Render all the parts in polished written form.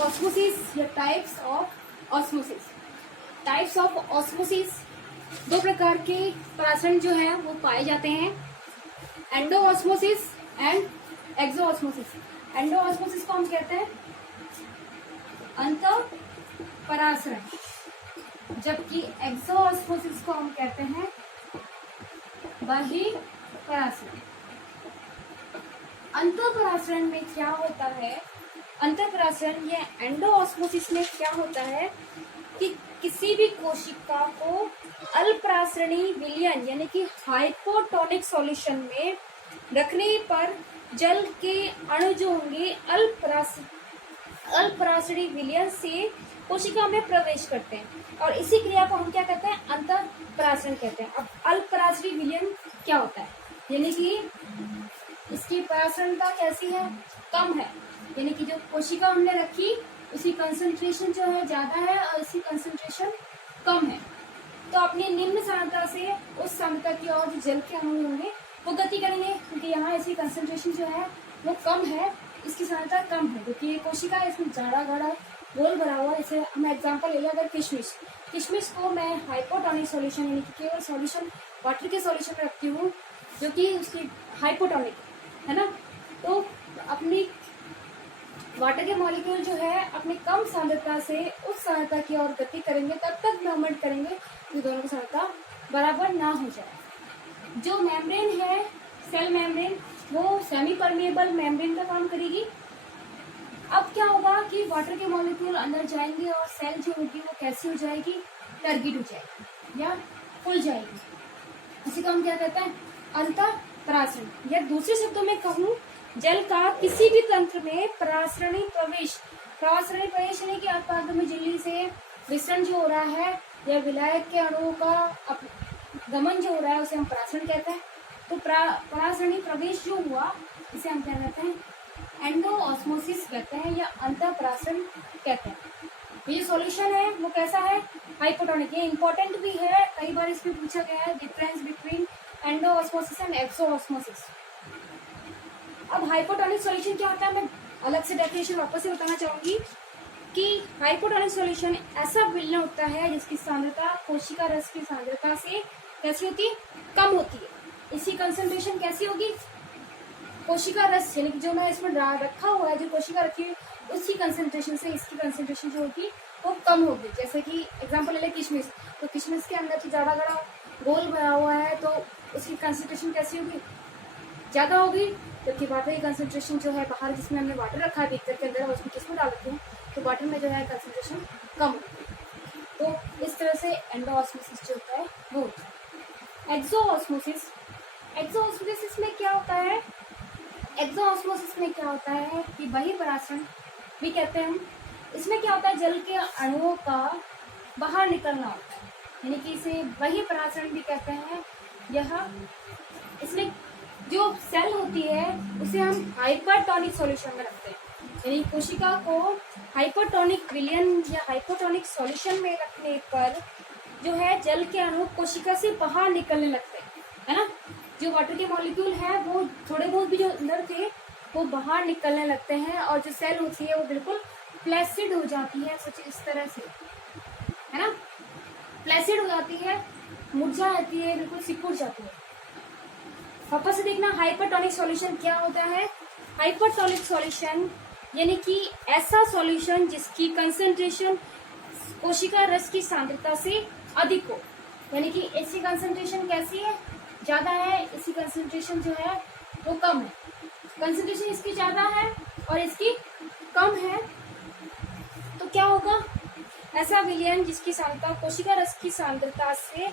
Osmosis या types of osmosis. Types of osmosis, दो प्रकार के परासरण जो है वो पाए जाते हैं, endo osmosis and exo osmosis. Endo osmosis को हम कहते हैं अंतर परासरण, जबकि एक्सो ऑस्मोसिस को हम कहते हैं बहिः परासरण। अंतर परासरण में क्या होता है, अंतर परासरण या एंडो ऑस्मोसिस में क्या होता है कि किसी भी कोशिका को अल्परासरणी विलयन यानी कि हाइपोटोनिक सॉल्यूशन में रखने पर जल के अणु जो होंगे अल्परासरणी विलयन से कोशिका में प्रवेश करते हैं और इसी क्रिया को हम क्या कहते हैं, अंतर परासरण कहते हैं। अब अल्परासरणी विलयन क्या होता है, यानी कि इसकी परासरणता कैसी है, कम है, यानी कि जो कोशिका हमने रखी उसकी कंसंट्रेशन जो है ज्यादा है और इसकी कंसंट्रेशन कम है, तो अपनी निम्न सांद्रता से उस सांद्रता की ओर जो जल के अणु होंगे वो गति करेंगे, क्योंकि यहाँ इसकी कंसंट्रेशन जो है वो कम है, इसकी सांद्रता कम है, क्योंकि ये कोशिका है इसमें जाड़ा गाढ़ा गोल भरा हुआ। जैसे हम एग्जांपल ले लिया अगर किशमिश को मैं हाइपोटोनिक सॉल्यूशन यानी कि केवल सॉल्यूशन वाटर के सॉल्यूशन में रखती हूँ जो कि उसकी हाइपोटोनिक है ना, तो अपनी वाटर के मॉलिक्यूल जो है अपनी कम सांद्रता से उस सांद्रता की ओर गति करेंगे, तब तक मूवमेंट करेंगे कि दोनों की सांद्रता बराबर ना हो जाए। जो मेम्ब्रेन है सेल मेम्ब्रेन, वो सेमी परमेएबल मेम्ब्रेन का काम करेगी। अब क्या होगा कि वाटर के मॉलिक्यूल अंदर जाएंगे और सेल जो होगी वो कैसी हो जाएगी, टर्गिड हो जाएगी या फुल जाएगी। इसी को हम क्या कहते हैं, अंतर परासरण। या दूसरे शब्दों में कहूँ, जल का किसी भी तंत्र में परासरणी प्रवेश यानी कि अपवाद में झिल्ली से विसरण जो हो रहा है या विलायक के अणुओं का गमन जो हो रहा है उसे हम परासरण कहते हैं। तो परासरणी प्रवेश जो हुआ इसे हम क्या कहते हैं, एंडो ऑस्मोसिस कहते हैं या अंतर परासरण कहते हैं। ये सॉल्यूशन है वो कैसा है, हाइपोटोनिक। ये इंपॉर्टेंट भी है, कई बार इसमें पूछा गया है difference between endo osmosis and exo osmosis. अब हाइपोटोनिक सॉल्यूशन क्या होता है, मैं अलग से डेफिनेशन वापस से बताना चाहूंगी कि हाइपोटोनिक सॉल्यूशन ऐसा विलयन होता है जिसकी सांद्रता कोशिका रस की सांद्रता से कैसी होती है, कम होती है। इसकी कंसंट्रेशन कैसी होगी, कोशिका रस यानी कि जो मैं इसमें रखा हुआ है, जो कोशिका रखी हुई उसकी कंसंट्रेशन से इसकी कंसंट्रेशन जो होगी वो कम होगी। जैसे कि एग्जांपल ले लें किशमिश, तो किशमिश के अंदर की जाड़ा गड़ा गोल भरा हुआ है तो उसकी कंसंट्रेशन कैसी होगी, ज्यादा होगी, जबकि वाटर की कंसंट्रेशन जो है बाहर जिसमें हमने वाटर रखा है बीकर के अंदर उसमें किसमें डाल रखते हैं तो वाटर में जो है कंसंट्रेशन कम होगी। तो इस तरह से एंडो ऑस्मोसिस जो होता है वो होता है। एक्सो ऑस्मोसिस में क्या होता है, एक्सो ऑस्मोसिस में क्या होता है कि बहिः परासरण भी कहते हैं हम। इसमें क्या होता है, जल के अणुओं का बाहर निकलना होता है, यानी कि इसे बहिः परासरण भी कहते हैं। यह इसमें जो सेल होती है उसे हम हाइपरटोनिक सॉल्यूशन में रखते हैं, यानी कोशिका को हाइपरटोनिक विलयन या हाइपोटोनिक सॉल्यूशन में रखने पर जो है जल के अणु कोशिका से बाहर निकलने लगते हैं, है ना। जो वाटर के मॉलिक्यूल है वो थोड़े बहुत भी जो अंदर थे वो बाहर निकलने लगते हैं और जो सेल होती है वो बिल्कुल फ्लैसिड हो जाती है, कुछ इस तरह से, है ना, फ्लैसिड हो जाती है, मुरझा जाती है, बिल्कुल सिकुड़ जाती है। वापस से देखना, हाइपरटोनिक सॉल्यूशन क्या होता है, हाइपरटोनिक सॉल्यूशन यानी कि ऐसा सॉल्यूशन जिसकी कंसंट्रेशन कोशिका रस की सांद्रता से अधिक हो, यानी कि इसकी कंसंट्रेशन कैसी है, ज्यादा है, इसकी कंसंट्रेशन जो है वो कम है। कंसंट्रेशन इसकी ज्यादा है और इसकी कम है, तो क्या होगा, ऐसा विलयन जिसकी सांद्रता कोशिका रस की सांद्रता से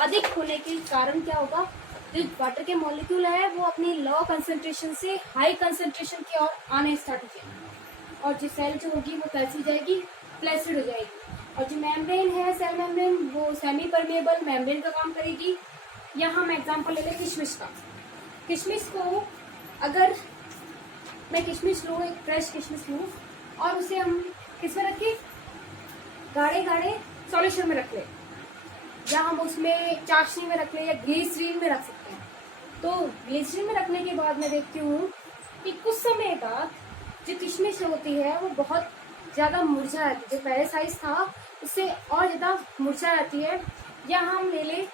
अधिक होने के कारण क्या होगा, जो वाटर के मॉलिक्यूल है वो अपनी लो कंसंट्रेशन से हाई कंसंट्रेशन की ओर आने स्टार्ट हो जाएगी और जो सेल जो होगी वो कैसी हो जाएगी, फ्लैसिड हो जाएगी। और जो मेम्ब्रेन है सेल मेम्ब्रेन वो सेमी परमेएबल मेम्ब्रेन का काम करेगी। यहाँ हम एग्जांपल ले लें किशमिश का। किशमिश को अगर मैं किशमिश लूँ, एक फ्रेश किशमिश लूँ और उसे हम किस में रखें, गाढ़े गाढ़े सॉल्यूशन में रख ले, या हम उसमें चाशनी में रख ले या ग्लिसरीन में रख सकते हैं। तो ग्लिसरीन में रखने के बाद मैं देखती हूँ कि कुछ समय बाद जो किशमिश होती है वो बहुत ज़्यादा मुरझा जाती है, जो पहले साइज था उससे और ज़्यादा मुरझा जाती है। या हम ले लें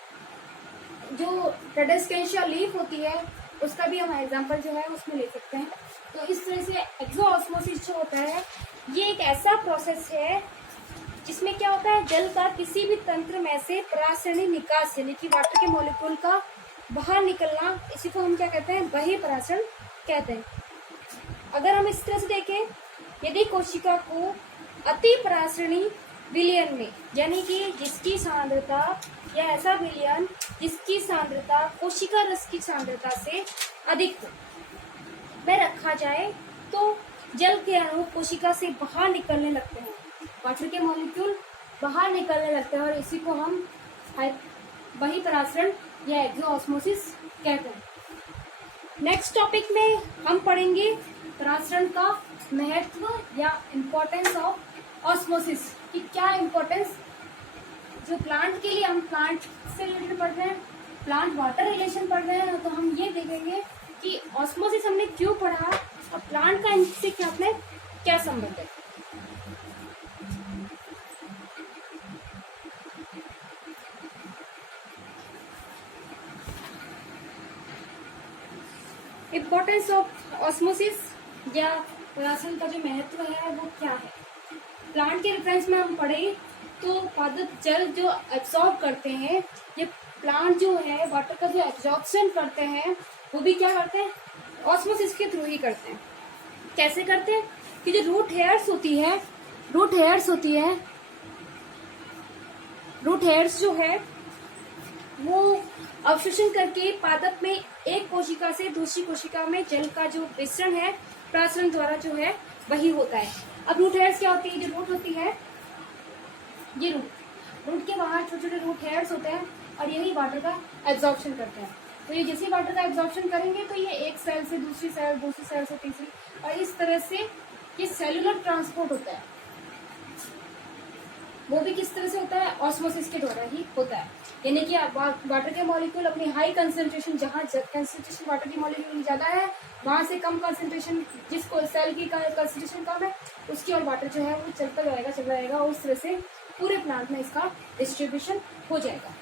जो टेडेस्केंशिया लीफ होती है, उसका भी हम एग्जांपल जो है उसमें ले सकते हैं। तो इस तरह से एक्सोऑस्मोसिस जो होता है ये एक ऐसा प्रोसेस है जिसमें क्या होता है, जल का किसी भी तंत्र में से परासरणी निकास यानी कि वाटर के मॉलिक्यूल का बाहर निकलना, इसी को हम क्या कहते हैं, बहिर्परासरण कहते हैं। अगर हम इस तरह से देखें, यदि कोशिका को अति परासरणी विलयन में, यानी कि जिसकी सांद्रता या ऐसा विलयन जिसकी सांद्रता कोशिका रस की सांद्रता से अधिक हो में रखा जाए तो जल के अणु कोशिका से बाहर निकलने लगते हैं, वाटर के मॉलिक्यूल बाहर निकलने लगते हैं और इसी को हम बहिर्परासरण या एक्सोऑस्मोसिस कहते हैं। नेक्स्ट टॉपिक में हम पढ़ेंगे परासरण का महत्व या इम्पोर्टेंस ऑफ ऑस्मोसिस, कि क्या इम्पोर्टेंस जो प्लांट के लिए, हम प्लांट से रिलेटेड पढ़ रहे हैं, प्लांट वाटर रिलेशन पढ़ रहे हैं, तो हम ये देखेंगे कि ऑस्मोसिस हमने क्यों पढ़ा और प्लांट का इनसे क्या संबंध है। इम्पोर्टेंस ऑफ ऑस्मोसिस या परासरण का जो महत्व है वो क्या है। प्लांट के रेफरेंस में हम पढ़े तो पादप जल जो एब्सॉर्ब करते हैं, ये प्लांट जो है वाटर का जो एब्जॉर्प्शन करते हैं वो भी क्या करते हैं, ऑस्मोसिस के थ्रू ही करते हैं। कैसे करते हैं कि जो रूट हेयर्स होती है, रूट हेयर्स जो है वो अवशोषण करके पादप में एक कोशिका से दूसरी कोशिका में जल का जो मिश्रण है परासरण द्वारा जो है वही होता है। अब रूट हेयर्स क्या होती है, जो रूट होती है, ये रूट के बाहर छोटे छोटे रूट हेयर्स होते हैं और यही वाटर का एब्जॉर्प्शन करते हैं। तो ये जैसे वाटर का एब्जॉर्प्शन करेंगे तो ये एक सेल से दूसरी सेल, दूसरी सेल से तीसरी, और इस तरह से ये सेलुलर ट्रांसपोर्ट होता है। वो भी किस तरह से होता है, ऑस्मोसिस के द्वारा ही होता है। यानी कि वाटर के मॉलिक्यूल अपनी हाई कंसंट्रेशन, जहाँ कंसंट्रेशन वाटर की मॉलिक्यूल ज्यादा है वहां से कम कंसंट्रेशन, जिसको सेल की कंसंट्रेशन कम है उसकी और वाटर जो है वो चलता जाएगा और उस तरह से पूरे प्लांट में इसका डिस्ट्रीब्यूशन हो जाएगा।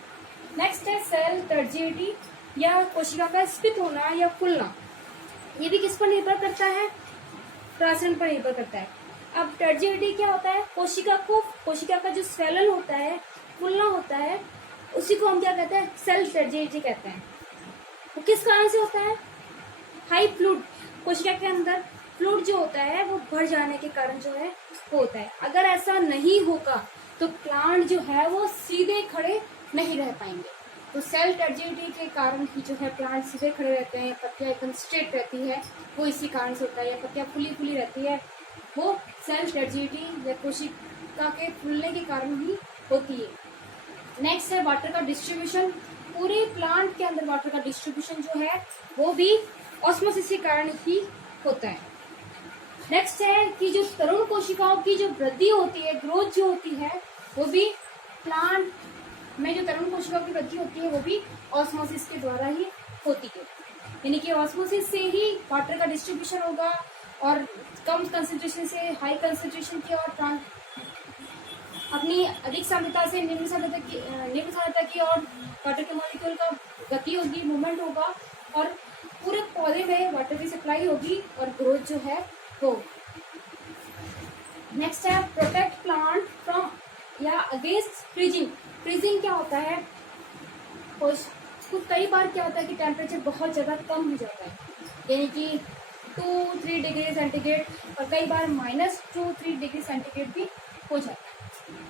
नेक्स्ट है सेल टर्जिडिटी या कोशिका का स्फीत होना या फूलना। ये भी किस पर निर्भर करता है, परासरण पर निर्भर करता है। अब टर्जिडिटी क्या होता है, कोशिका का जो स्वेलन होता है, फूलना होता है, उसी को हम क्या कहते हैं, सेल टर्जिडिटी कहते हैं। वो किस कारण से होता है, हाई फ्लूइड, कोशिका के अंदर फ्लूइड जो होता है वो बढ़ जाने के कारण जो है वो होता है। अगर ऐसा नहीं होगा तो प्लांट जो है वो सीधे खड़े नहीं रह पाएंगे। तो सेल टर्जिडिटी के कारण ही जो है प्लांट सीधे खड़े रहते हैं, पत्तियां एकदम स्ट्रेट रहती है, वो इसी कारण से होता है। या पत्तियां फुली रहती है, वो सेल टर्जिडिटी या कोशिका के फूलने के कारण ही होती है। नेक्स्ट है वाटर का डिस्ट्रीब्यूशन। पूरे प्लांट के अंदर वाटर का डिस्ट्रीब्यूशन जो है वो भी ऑस्मोसिस के कारण ही होता है। नेक्स्ट है कि जो तरुण कोशिकाओं की जो वृद्धि होती है, ग्रोथ जो होती है, वो भी प्लांट में जो तरुण कोशिकाओं की वृद्धि होती है वो भी ऑस्मोसिस के द्वारा ही होती है। यानी कि ऑस्मोसिस से ही वाटर का डिस्ट्रीब्यूशन होगा और कम कंसंट्रेशन से हाई कंसंट्रेशन की और प्लांट अपनी अधिक सांद्रता से निम्न सांद्रता की और वाटर के मॉलिक्यूल का गति होगी, मूवमेंट होगा और पूरे पौधे में वाटर की सप्लाई होगी और ग्रोथ जो है हो। नेक्स्ट है प्रोटेक्ट प्लांट फ्रॉम या अगेंस्ट फ्रीजिंग। फ्रीजिंग क्या होता है, कई बार क्या होता है कि टेम्परेचर बहुत ज़्यादा कम हो जाता है, यानी कि 2-3 डिग्री सेंटीग्रेड और कई बार -2-3 डिग्री सेंटीग्रेड भी हो जाता है।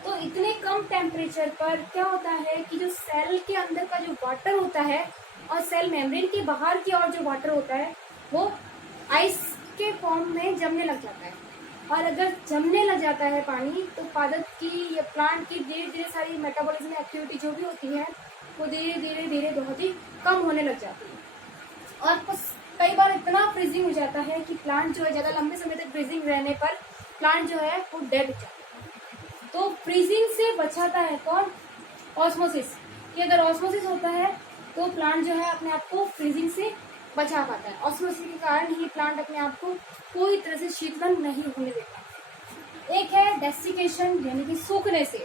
तो इतने कम टेम्परेचर पर क्या होता है कि जो सेल के अंदर का जो वाटर होता है और सेल मेम्ब्रेन के बाहर की ओर जो वाटर होता है वो आइस के फॉर्म में जमने लग जाता है। और अगर जमने लग जाता है पानी तो पादप की या प्लांट की धीरे धीरे सारी मेटाबॉलिज्म एक्टिविटी जो भी होती है वो धीरे धीरे बहुत ही कम होने लग जाती है। और कई बार इतना फ्रीजिंग हो जाता है कि प्लांट जो है ज़्यादा लंबे समय तक फ्रीजिंग रहने पर प्लांट जो है वो डेड हो जाता है। तो फ्रीजिंग से बचाता है कौन, ऑस्मोसिस। कि अगर ऑस्मोसिस होता है तो प्लांट जो है अपने आप को फ्रीजिंग से बचा पाता है। ऑस्मोसिस के कारण ही प्लांट अपने आप को कोई तरह से शीतलन नहीं होने देता। एक है डेसिकेशन यानी कि सूखने से।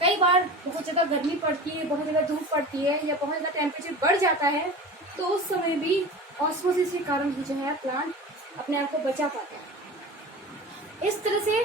कई बार बहुत ज़्यादा गर्मी पड़ती है, बहुत ज़्यादा धूप पड़ती है या बहुत ज़्यादा टेम्परेचर बढ़ जाता है, तो उस समय भी ऑस्मोसिस के कारण ही जो है प्लांट अपने आप को बचा पाता है। इस तरह से